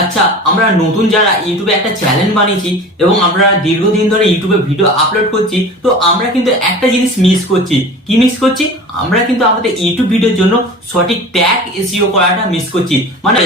আচ্ছা, আমরা নতুন যারা ইউটিউবে একটা চ্যানেল বানিয়েছি এবং আমরা দীর্ঘদিন ধরে ইউটিউবে ভিডিও আপলোড করছি, তো আমরা কিন্তু একটা জিনিস মিস করছি। কি মিস করছি? আমরা কিন্তু আমাদের ইউটিউব ভিডিওর জন্য সঠিক ট্যাগ এসইও করাটা মিস করছি। মানে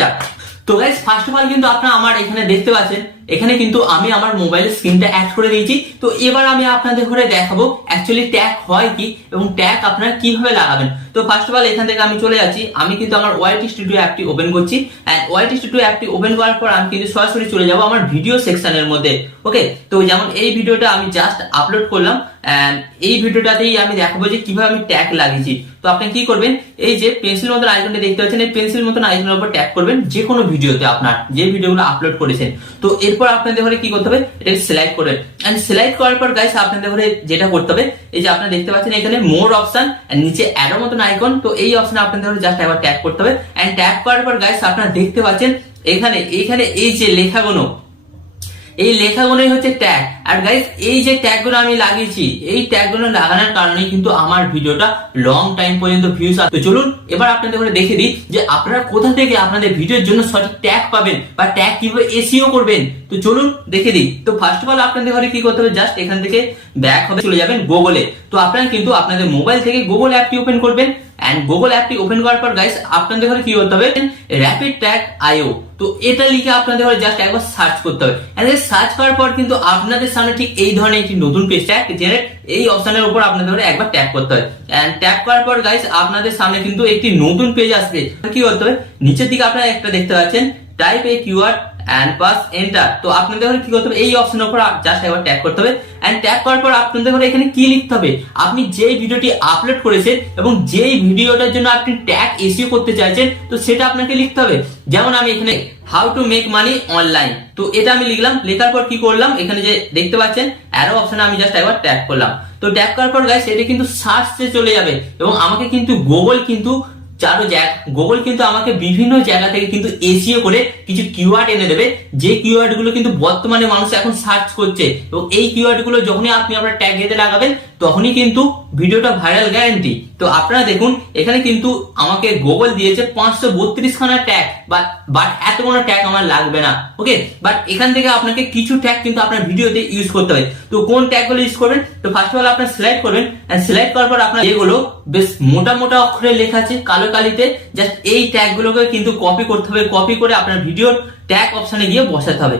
তো গাইস, ফার্স্ট অফ অল কিন্তু আপনারা আমার এখানে দেখতে পাচ্ছেন, এখানে কিন্তু আমি আমার মোবাইলের স্ক্রিনটা অ্যাড করে দিয়েছি। তো এবার আমি আপনাদের ঘরে দেখাবো অ্যাকচুয়ালি ট্যাগ হয় কি এবং ট্যাগ আপনারা কিভাবে লাগাবেন। তো ফার্স্ট অফ অল এখান থেকে আমি চলে যাচ্ছি, আমি কিন্তু আমার ওয়াইটি স্টুডিও অ্যাপটি ওপেন করছি। এন্ড ওয়াইটি স্টুডিও অ্যাপটি ওপেন করার পর আমি কিন্তু সরাসরি চলে যাব আমার ভিডিও সেকশনের মধ্যে। ওকে, তো যেমন এই ভিডিওটা আমি জাস্ট আপলোড করলাম, এন্ড এই ভিডিওটাতেই আমি দেখাবো যে কিভাবে আমি ট্যাগ লাগিয়েছি। তো আপনি কি করবেন, এই যে পেন্সিল মতন আইকনটা দেখতে পাচ্ছেন, এই পেন্সিল মতন আইকনের উপর ট্যাগ করবেন যে কোনো ভিডিওতে আপনার যে ভিডিওগুলো আপলোড করেছেন। তো এরপর আপনাদের ঘরে কি করতে হবে, এটাকে সিলেক্ট করবেন। এন্ড সিলেক্ট করার পর গাইস আপনাদের ঘরে যেটা করতে হবে, এই যে আপনারা দেখতে পাচ্ছেন এখানে মোর অপশন এন্ড নিচে অ্যারো মতন আইকন, তো এই অপশনে আপনাদের ঘরে জাস্ট একবার ট্যাগ করতে হবে। এন্ড ট্যাগ করার পর গাইস আপনারা দেখতে পাচ্ছেন এখানে এই যে লেখাগুলো, এই লেখাগুলোই হচ্ছে ট্যাগ। আর গাইস এই যে ট্যাগগুলো আমি লাগিয়েছি, এই ট্যাগগুলো লাগানোর কারণে কিন্তু আমার ভিডিওটা লং টাইম পর্যন্ত ভিউজ আসে। তো চলুন এবার আপনাদের করে দেখে দিই যে আপনারা কোথা থেকে আপনাদের ভিডিওর জন্য সঠিক ট্যাগ পাবেন বা ট্যাগ কিভাবে এসইও করবেন। তো চলুন দেখে দিই। তো ফার্স্ট অফ অল আপনাদের ঘরে কি করতে হবে, জাস্ট এখান থেকে ব্যাক হবে, চলে যাবেন গুগলে। তো আপনারা কিন্তু আপনাদের মোবাইল থেকে গুগল অ্যাপটি ওপেন করবেন। এন্ড গুগল অ্যাপটি ওপেন করার পর গাইস আপনাদের ঘরে কি করতে হবে, র‍্যাপিড ট্যাগ আইও, তো এটা লিখে আপনাদের ঘরে জাস্ট একবার সার্চ করতে হবে। এন্ড সার্চ করার পর কিন্তু আপনাদের সামনে ঠিক এই ধরনের একটি নতুন পেজ ট্যাগ জেনারেট, এই অপশনের উপর আপনাদের ঘরে একবার ট্যাগ করতে হবে। এন্ড ট্যাগ করার পর গাইস আপনাদের সামনে কিন্তু একটি নতুন পেজ আসবে। কি করতে হবে, নিচের দিকে আপনারা একটা দেখতে পাচ্ছেন type a keyword and press enter. তো আপনাদের ঘরে কি করতে হবে, এই অপশনের উপর জাস্ট একবার ট্যাগ করতে হবে। এন্ড ট্যাগ করার পর আপনাদের ঘরে এখানে কি লিখতে হবে, আপনি যে ভিডিওটি আপলোড করেছেন এবং যেই ভিডিওটার জন্য আপনি ট্যাগ এসইও করতে চাইছেন, তো সেটা আপনাকে লিখতে হবে। যেমন আমি এখানে how to make money online, তো এটা আমি লিখলাম। লেখার পর কি করলাম, এখানে যে দেখতে পাচ্ছেন অ্যারো অপশনে আমি জাস্ট একবার ট্যাগ করলাম। তো ট্যাগ করার পর গাইস এটা কিন্তু সার্চে চলে যাবে এবং আমাকে কিন্তু গুগল কিন্তু গুগল কিন্তু আমাকে বিভিন্ন জায়গা থেকে কিন্তু এসইও করে কিছু কিওয়ার্ড এনে দেবে, যে কিওয়ার্ড গুলো কিন্তু বর্তমানে মানুষ এখন সার্চ করছে। এবং এই কিওয়ার্ড গুলো যখনই আপনি আপনার ট্যাগ এতে লাগাবেন তখনই কিন্তু ভিডিওটা ভাইরাল গ্যারান্টি। তো আপনারা দেখুন এখানে কিন্তু আমাকে গুগল দিয়েছে 532 খানা ট্যাগ, বাট এত কোনো ট্যাগ আমার লাগবে না। ওকে, বাট এখান থেকে আপনাকে কিছু ট্যাগ কিন্তু আপনার ভিডিওতে ইউজ করতে হবে। তো কোন ট্যাগ গুলো ইউজ করবেন, তো ফার্স্ট অফ অল আপনারা সিলেক্ট করবেন। এন্ড সিলেক্ট করার পর আপনার যেগুলো বেশ মোটা মোটা অক্ষরে লেখা আছে কালো কালিতে, জাস্ট এই ট্যাগ গুলোকে কিন্তু কপি করতে হবে। কপি করে আপনার ভিডিওর ট্যাগ অপশনে গিয়ে বসাতে হবে।